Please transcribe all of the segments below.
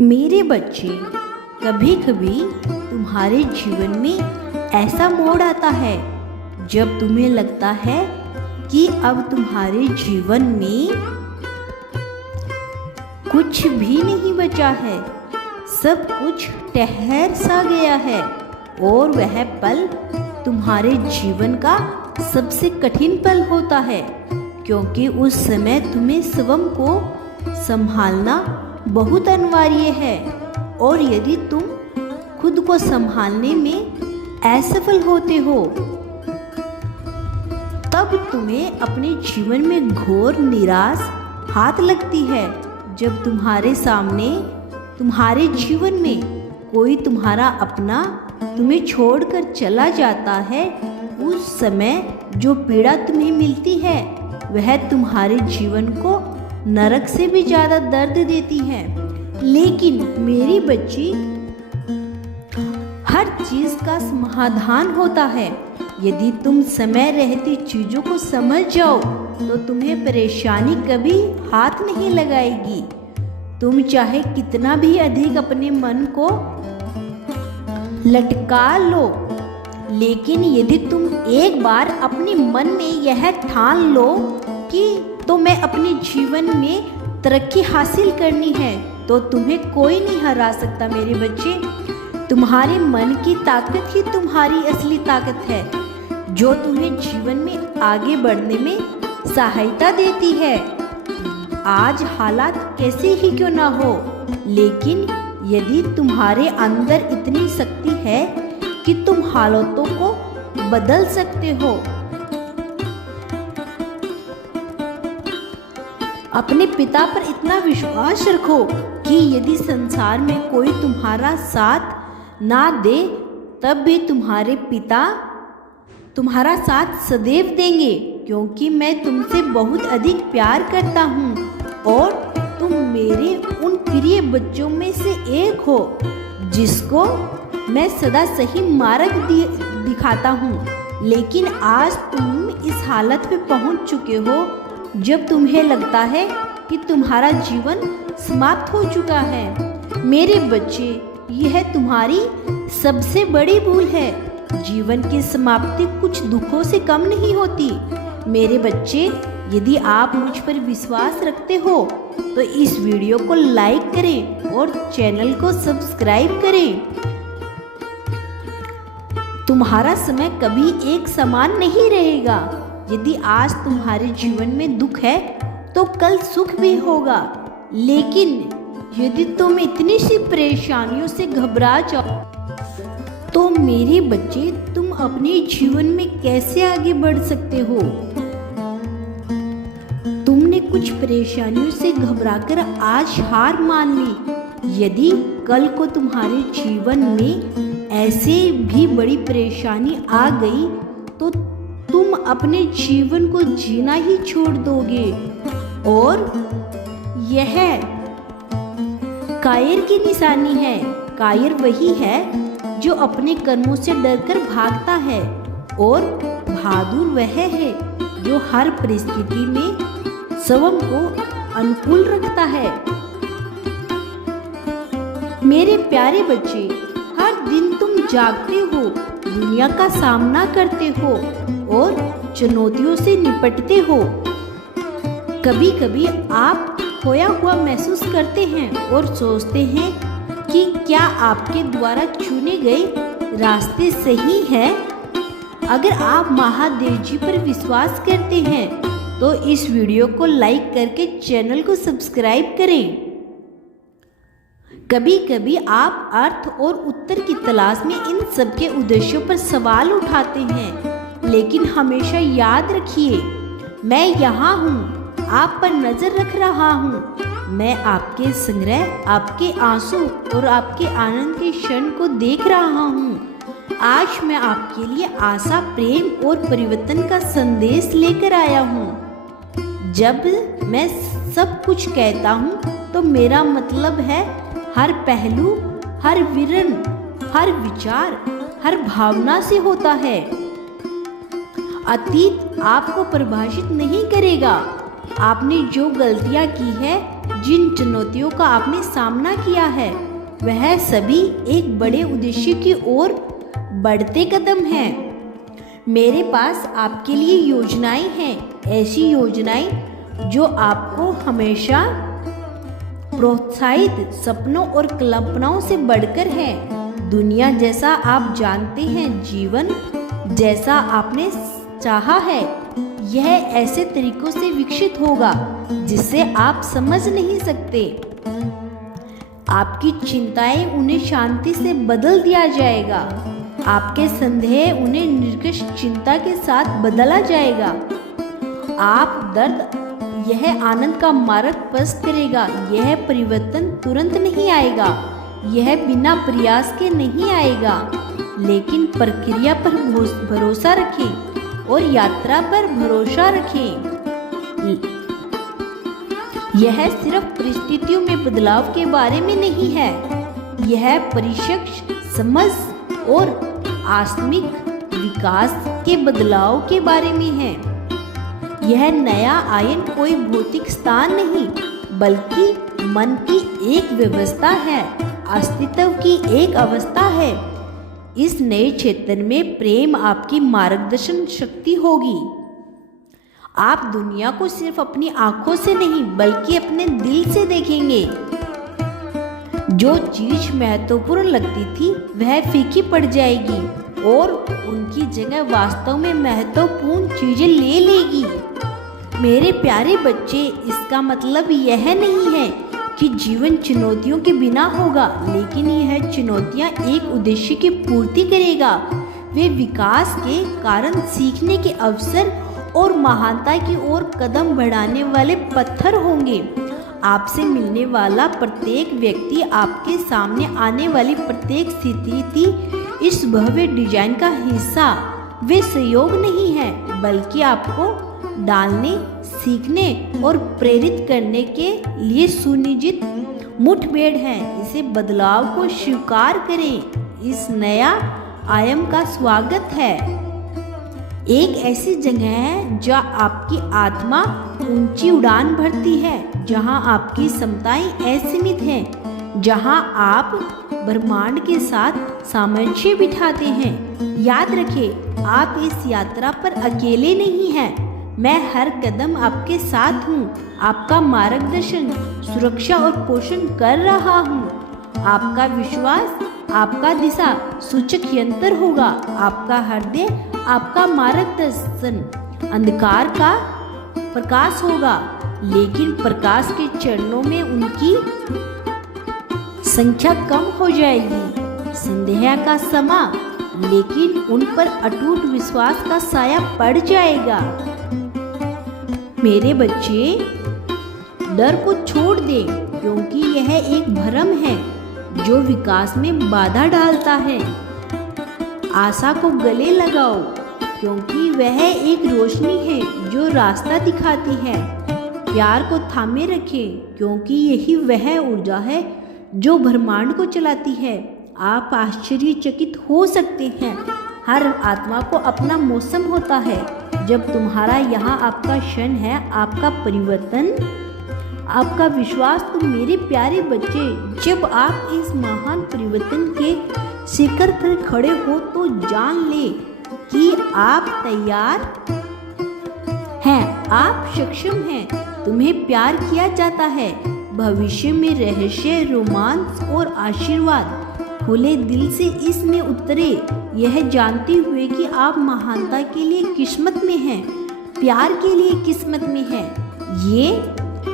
मेरे बच्चे, कभी कभी तुम्हारे जीवन में ऐसा मोड़ आता है जब तुम्हें लगता है कि अब तुम्हारे जीवन में कुछ भी नहीं बचा है, सब कुछ ठहर सा गया है और वह पल तुम्हारे जीवन का सबसे कठिन पल होता है, क्योंकि उस समय तुम्हें स्वयं को संभालना बहुत अनिवार्य है। और यदि तुम खुद को संभालने में असफल होते हो तब तुम्हें अपने जीवन में घोर निराश हाथ लगती है। जब तुम्हारे सामने तुम्हारे जीवन में कोई तुम्हारा अपना तुम्हें छोड़कर चला जाता है, उस समय जो पीड़ा तुम्हें मिलती है वह तुम्हारे जीवन को नरक से भी ज़्यादा दर्द देती है। लेकिन मेरी बच्ची, हर चीज़ का समाधान होता है। यदि तुम समय रहती चीज़ों को समझ जाओ तो तुम्हें परेशानी कभी हाथ नहीं लगाएगी। तुम चाहे कितना भी अधिक अपने मन को लटका लो, लेकिन यदि तुम एक बार अपने मन में यह ठान लो कि तो मैं अपने जीवन में तरक्की हासिल करनी है, तो तुम्हें कोई नहीं हरा सकता। मेरे बच्चे, तुम्हारे मन की ताकत ही तुम्हारी असली ताकत है, जो तुम्हें जीवन में आगे बढ़ने में सहायता देती है। आज हालात कैसे ही क्यों ना हो, लेकिन यदि तुम्हारे अंदर इतनी शक्ति है कि तुम हालातों को बदल सकते हो। अपने पिता पर इतना विश्वास रखो कि यदि संसार में कोई तुम्हारा साथ ना दे तब भी तुम्हारे पिता तुम्हारा साथ सदैव देंगे, क्योंकि मैं तुमसे बहुत अधिक प्यार करता हूँ और तुम मेरे उन प्रिय बच्चों में से एक हो जिसको मैं सदा सही मार्ग दिखाता हूँ। लेकिन आज तुम इस हालत पे पहुँच चुके हो जब तुम्हें लगता है कि तुम्हारा जीवन समाप्त हो चुका है। मेरे बच्चे, यह तुम्हारी सबसे बड़ी भूल है। जीवन की समाप्ति कुछ दुखों से कम नहीं होती। मेरे बच्चे, यदि आप मुझ पर विश्वास रखते हो तो इस वीडियो को लाइक करें और चैनल को सब्सक्राइब करें। तुम्हारा समय कभी एक समान नहीं रहेगा। यदि आज तुम्हारे जीवन में दुख है तो कल सुख भी होगा। लेकिन यदि तुम इतनी सी परेशानियों से घबरा जाओ तो मेरे बच्चे, तुम अपने जीवन में कैसे आगे बढ़ सकते हो? तुमने कुछ परेशानियों से घबराकर आज हार मान ली। यदि कल को तुम्हारे जीवन में ऐसे भी बड़ी परेशानी आ गई तो तुम अपने जीवन को जीना ही छोड़ दोगे। और यह कायर की निशानी है। कायर वही है जो अपने कर्मों से डरकर भागता है, और बहादुर वह है जो हर परिस्थिति में स्वयं को अनुकूल रखता है। मेरे प्यारे बच्चे, हर दिन तुम जागते हो, दुनिया का सामना करते हो और चुनौतियों से निपटते हो। कभी कभी आप खोया हुआ महसूस करते हैं और सोचते हैं कि क्या आपके द्वारा चुने गए रास्ते सही हैं? अगर आप महादेव जी पर विश्वास करते हैं तो इस वीडियो को लाइक करके चैनल को सब्सक्राइब करें। कभी कभी आप अर्थ और उत्तर की तलाश में इन सबके उद्देश्यों पर सवाल उठाते हैं, लेकिन हमेशा याद रखिए, मैं यहाँ हूँ, आप पर नजर रख रहा हूँ। मैं आपके संग्रह, आपके आंसू और आपके आनंद के क्षण को देख रहा हूँ। आज मैं आपके लिए आशा, प्रेम और परिवर्तन का संदेश लेकर आया हूँ। जब मैं सब कुछ कहता हूँ तो मेरा मतलब है हर पहलू, हर विवरण, हर विचार, हर भावना से होता है। अतीत आपको परिभाषित नहीं करेगा। आपने जो गलतियां की है जिन चुनौतियों का आपने सामना किया है वह सभी एक बड़े उद्देश्य की ओर बढ़ते कदम हैं। मेरे पास आपके लिए योजनाएं हैं, ऐसी योजनाएं जो आपको हमेशा प्रोत्साहित सपनों और कल्पनाओं से बढ़कर है। दुनिया जैसा आप जानते हैं, जीवन जैसा आपने चाहा है, यह ऐसे तरीकों से विकसित होगा जिसे आप समझ नहीं सकते। आपकी चिंताएं उन्हें शांति से बदल दिया जाएगा, आपके संदेह उन्हें निर्कश चिंता के साथ बदला जाएगा। आप दर्द यह आनंद का मार्ग प्रशस्त करेगा। यह परिवर्तन तुरंत नहीं आएगा, यह बिना प्रयास के नहीं आएगा, लेकिन प्रक्रिया पर भरोसा रखें और यात्रा पर भरोसा रखें। यह सिर्फ परिस्थितियों में बदलाव के बारे में नहीं है, यह परिशक्ष समझ और आत्मिक विकास के बदलाव के बारे में है। यह नया आयन कोई भौतिक स्थान नहीं, बल्कि मन की एक व्यवस्था है, अस्तित्व की एक अवस्था है। इस नए क्षेत्र में प्रेम आपकी मार्गदर्शन शक्ति होगी। आप दुनिया को सिर्फ अपनी आंखों से नहीं बल्कि अपने दिल से देखेंगे। जो चीज महत्वपूर्ण लगती थी वह फीकी पड़ जाएगी और उनकी जगह वास्तव में महत्वपूर्ण चीजें ले लेगी। मेरे प्यारे बच्चे, इसका मतलब यह नहीं है कि जीवन चुनौतियों के बिना होगा, लेकिन यह चुनौतियां एक उद्देश्य की पूर्ति करेगा। वे विकास के कारण, सीखने के अवसर और महानता की ओर कदम बढ़ाने वाले पत्थर होंगे। आपसे मिलने वाला प्रत्येक व्यक्ति, आपके सामने आने वाली प्रत्येक स्थिति इस भव्य डिजाइन का हिस्सा, वे सहयोग नहीं है बल्कि आपको डालने, सीखने और प्रेरित करने के लिए सुनिश्चित मुठभेड़ है। इसे बदलाव को स्वीकार करें। इस नया आयाम का स्वागत है। एक ऐसी जगह है जहाँ आपकी आत्मा ऊंची उड़ान भरती है, जहाँ आपकी क्षमताएं असीमित हैं, जहाँ आप ब्रह्मांड के साथ सामंजस्य बिठाते हैं। याद रखें, आप इस यात्रा पर अकेले नहीं हैं। मैं हर कदम आपके साथ हूँ, आपका मार्गदर्शन, सुरक्षा और पोषण कर रहा हूँ। आपका विश्वास आपका दिशा सूचक यंत्र होगा, आपका हृदय आपका मार्गदर्शन। अंधकार का प्रकाश होगा, लेकिन प्रकाश के चरणों में उनकी संख्या कम हो जाएगी। संदेह का समा, लेकिन उन पर अटूट विश्वास का साया पड़ जाएगा। मेरे बच्चे, डर को छोड़ दें, क्योंकि यह एक भ्रम है जो विकास में बाधा डालता है। आशा को गले लगाओ, क्योंकि वह एक रोशनी है जो रास्ता दिखाती है। प्यार को थामे रखें, क्योंकि यही वह ऊर्जा है जो ब्रह्मांड को चलाती है। आप आश्चर्यचकित हो सकते हैं, हर आत्मा को अपना मौसम होता है। जब तुम्हारा यहाँ आपका क्षण है, आपका परिवर्तन, आपका विश्वास। तो मेरे प्यारे बच्चे, जब आप इस महान परिवर्तन के शिखर पर खड़े हो तो जान ले कि आप तैयार हैं, आप सक्षम हैं, तुम्हें प्यार किया जाता है। भविष्य में रहस्य, रोमांस और आशीर्वाद खुले दिल से इसमें उतरे, यह जानते हुए कि आप महानता के लिए किस्मत में हैं, प्यार के लिए किस्मत में हैं। ये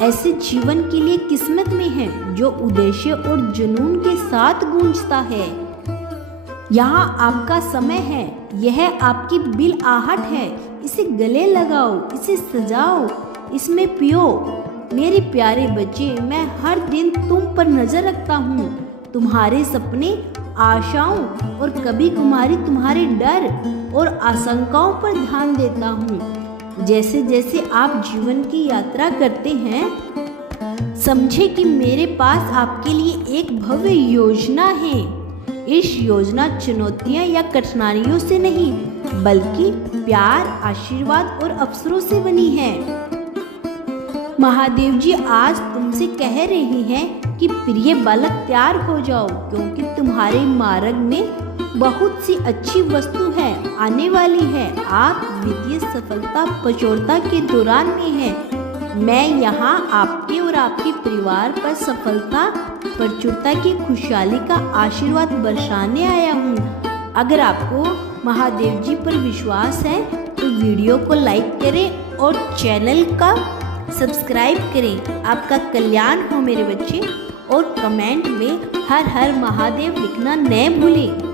ऐसे जीवन के लिए किस्मत में है जो उद्देश्य और जुनून के साथ गूंजता है। यहाँ आपका समय है, यह आपकी बिल आहट है। इसे गले लगाओ, इसे सजाओ, इसमें पियो। मेरे प्यारे बच्चे, मैं हर दिन तुम पर नजर रखता हूँ, तुम्हारे सपने, आशाओं और कभी कभार तुम्हारे डर और आशंकाओं पर ध्यान देता हूँ। जैसे जैसे आप जीवन की यात्रा करते हैं, समझे कि मेरे पास आपके लिए एक भव्य योजना है। इस योजना चुनौतियाँ या कठिनाइयों से नहीं, बल्कि प्यार, आशीर्वाद और अवसरों से बनी है। महादेव जी आज तुमसे कह रहे हैं कि प्रिय बालक तैयार हो जाओ, क्योंकि तुम्हारे मार्ग में बहुत सी अच्छी वस्तु है आने वाली है। आप वित्तीय सफलता प्रचुरता के दौरान में है। मैं यहाँ आपके और आपके परिवार पर सफलता प्रचुरता की खुशहाली का आशीर्वाद बरसाने आया हूँ। अगर आपको महादेव जी पर विश्वास है तो वीडियो को लाइक करें और चैनल का सब्सक्राइब करें। आपका कल्याण हो मेरे बच्चे। और कमेंट में हर हर महादेव लिखना न भूलें।